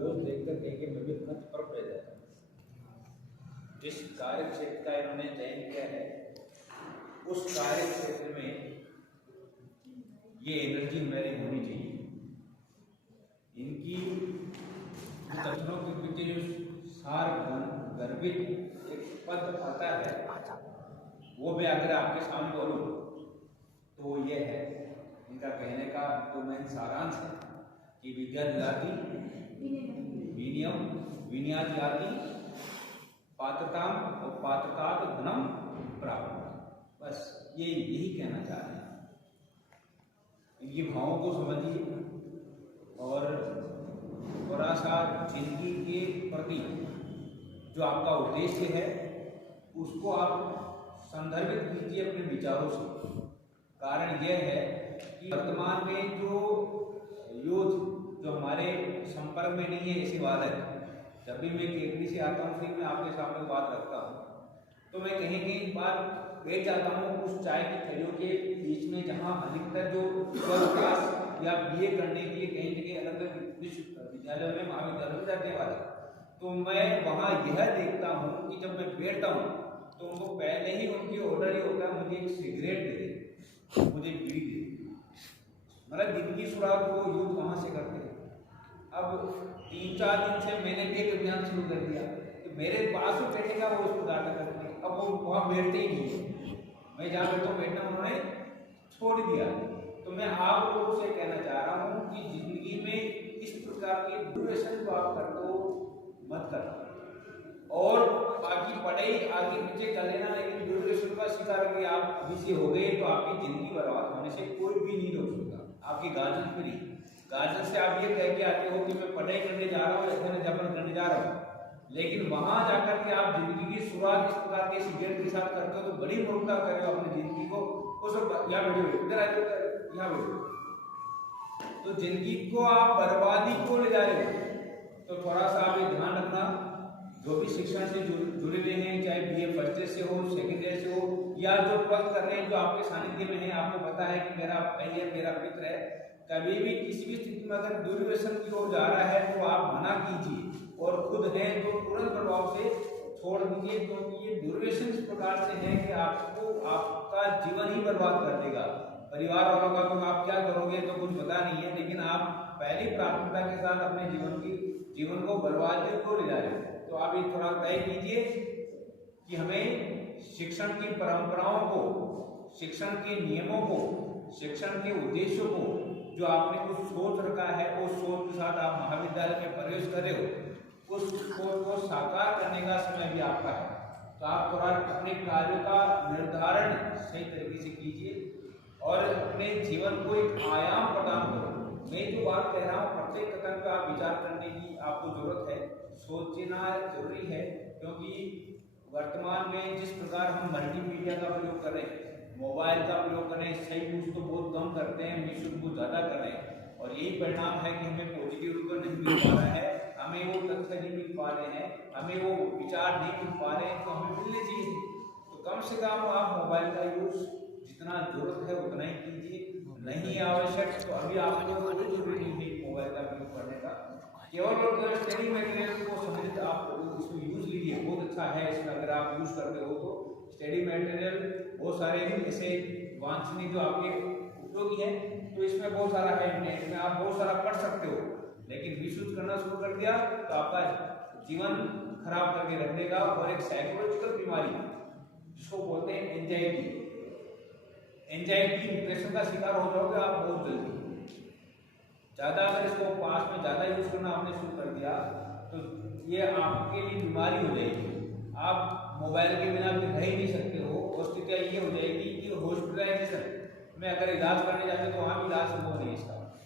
Post देखकर कहीं के मैं भी मंच पर रह जाता हूँ। जिस कार्य क्षेत्र का इन्होंने चयन किया है उस कार्य क्षेत्र में ये एनर्जी मेरी होनी चाहिए। इनकी तत्वों के पीछे जो सार गर्भित एक पद आता है वो भी अगर आपके सामने बोलूं तो ये है इनका कहने का तो मैं सारांश है कि विद्या दिलाती विनियम विनियादिलाती पात्रताम और पात्रतात धनम प्राप्त। बस ये यही कहना चाह रहे हैं। इनकी भावों को समझिए और थोड़ा सा जिंदगी के प्रति जो आपका उद्देश्य है उसको आप संदर्भित कीजिए अपने विचारों से। कारण यह है कि वर्तमान में जो यूथ जो हमारे संपर्क में नहीं है ऐसी बात है। जब भी मैं केकड़ी से आता हूँ फिर मैं आपके सामने बात रखता हूँ तो मैं कहीं कहीं बात बैठ जाता हूँ उस चाय की थैलियों के बीच में जहाँ अधिकतर जो 12th क्लास या BA करने के लिए कहीं जगह अलग अलग विश्वविद्यालयों में महाविद्यालय में जाने वाले तो मैं वहाँ यह देखता हूँ कि जब मैं बैठता हूँ तो उनको पहले ही उनकी ऑर्डर ही होता है मुझे एक सिगरेट दे दे, मुझे बीड़ी दे दे। मतलब दिन की शुरुआत वो यूथ वहाँ से करते हैं। अब 3-4 दिन से मैंने भी एक अभियान शुरू कर दिया कि मेरे पास भी बैठेगा वो इस प्रकार का करते। अब वो वहाँ बैठते ही नहीं, मैं जहाँ बैठता हूँ बैठना उन्होंने छोड़ दिया। तो मैं आप लोगों से कहना चाह रहा हूँ कि जिंदगी में इस प्रकार के ड्यूरेशन को आप कर दो मत करना और बाकी पढ़ाई आगे पीछे कर लेना, लेकिन ड्यूरेशन का शिकार अगर आप अभी से हो गए तो आपकी जिंदगी बर्बाद होने से कोई भी नहीं रोक सकता। आपकी गार्जियन भी नहीं, गार्जियन से आप ये कह के आते हो कि मैं पढ़ाई करने जा रहा हूँ अध्ययन अध्यापन करने जा रहा हूँ, लेकिन वहां जाकर के आप जिंदगी की शुरुआत इस प्रकार के सिगरेट के साथ करते हो तो बड़ी मूर्खता कर रहे हो अपनी जिंदगी को। यहाँ वीडियो इधर आइए, यहाँ वीडियो तो जिंदगी को आप बर्बादी को ले जा रहे हो। तो थोड़ा सा आप ये ध्यान रखना, जो भी शिक्षण से जुड़े हुए हैं चाहे BA फर्स्ट ईयर से हो सेकेंड ईयर से हो या जो 12th कर रहे हैं जो आपके सानिध्य में है, आपको पता है कि मेरा भाई है मेरा मित्र है, कभी भी किसी भी स्थिति में अगर दुर्व्यसन की ओर जा रहा है तो आप मना कीजिए और खुद है तो तुरंत प्रभाव से छोड़ दीजिए, क्योंकि ये दुर्व्यसन इस प्रकार से है कि आपको आपका जीवन ही बर्बाद कर देगा। परिवार वालों का तो आप क्या करोगे तो कुछ पता नहीं है, लेकिन आप पहली प्राथमिकता के साथ अपने जीवन को बर्बादी को ले जा रहे हैं। तो आप ये थोड़ा तय कीजिए कि हमें शिक्षण की परंपराओं को, शिक्षण के नियमों को, शिक्षण के उद्देश्यों को जो आपने कुछ सोच रखा है उस सोच के साथ आप महाविद्यालय में प्रवेश कर रहे हो, उस सोच को साकार करने का समय भी आपका है। तो आप थोड़ा अपने कार्य का निर्धारण सही तरीके से कीजिए और अपने जीवन को एक आयाम प्रदान करो। मैं जो बात कह रहा हूँ प्रत्येक कदम का विचार करने की आपको जरूरत है, सोचना जरूरी है, क्योंकि वर्तमान में जिस प्रकार हम मल्टीमीडिया का प्रयोग कर रहे हैं, मोबाइल का प्रयोग कर रहे हैं, सही यूज तो बहुत कम करते हैं, मिसयूज को ज्यादा कर रहे हैं और यही परिणाम है कि हमें पॉजिटिव रूप नहीं मिल पा रहा है, हमें वो तथ्य नहीं मिल पा रहे हैं, हमें वो विचार नहीं मिल पा रहे हैं, तो हमें मिलने चाहिए। तो कम से कम आप मोबाइल का यूज जितना जरूरत है उतना ही कीजिए, नहीं आवश्यक तो अभी आपको कोई जरूरी नहीं है मोबाइल का प्रयोग करने का। केवल स्टडी मटेरियल को समझ आप उसको यूज लीजिए, बहुत अच्छा है इसमें अगर आप यूज करते हो तो। स्टडी मटेरियल बहुत सारे ऐसे वांछनीय जो आपके उपयोगी है तो इसमें बहुत सारा है, इंटरनेट में आप बहुत सारा पढ़ सकते हो, लेकिन मिसयूज करना शुरू कर दिया तो आपका जीवन खराब करके रख देगा। और एक साइकोलॉजिकल बीमारी जिसको बोलते हैं एंजाइटी डिप्रेशन का शिकार हो जाओगे आप बहुत जल्दी। ज्यादा अगर इसको पास में ज्यादा यूज करना आपने शुरू कर दिया तो ये आपके लिए बीमारी हो जाएगी। आप मोबाइल के बिना भी रह ही नहीं सकते हो और स्थिति ये हो जाएगी कि हॉस्पिटलाइजेशन में अगर इलाज करने जाते तो वहां भी इलाज संभव नहीं इसका।